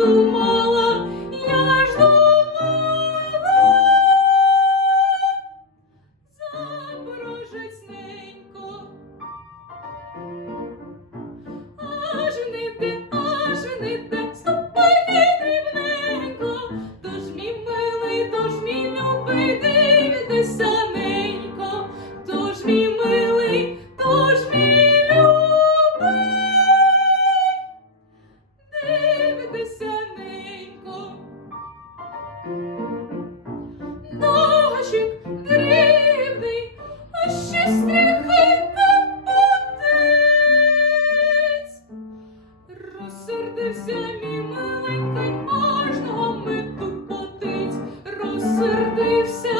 Oh. розсердився, мій миленький, кожного ми тупотить, розсердився.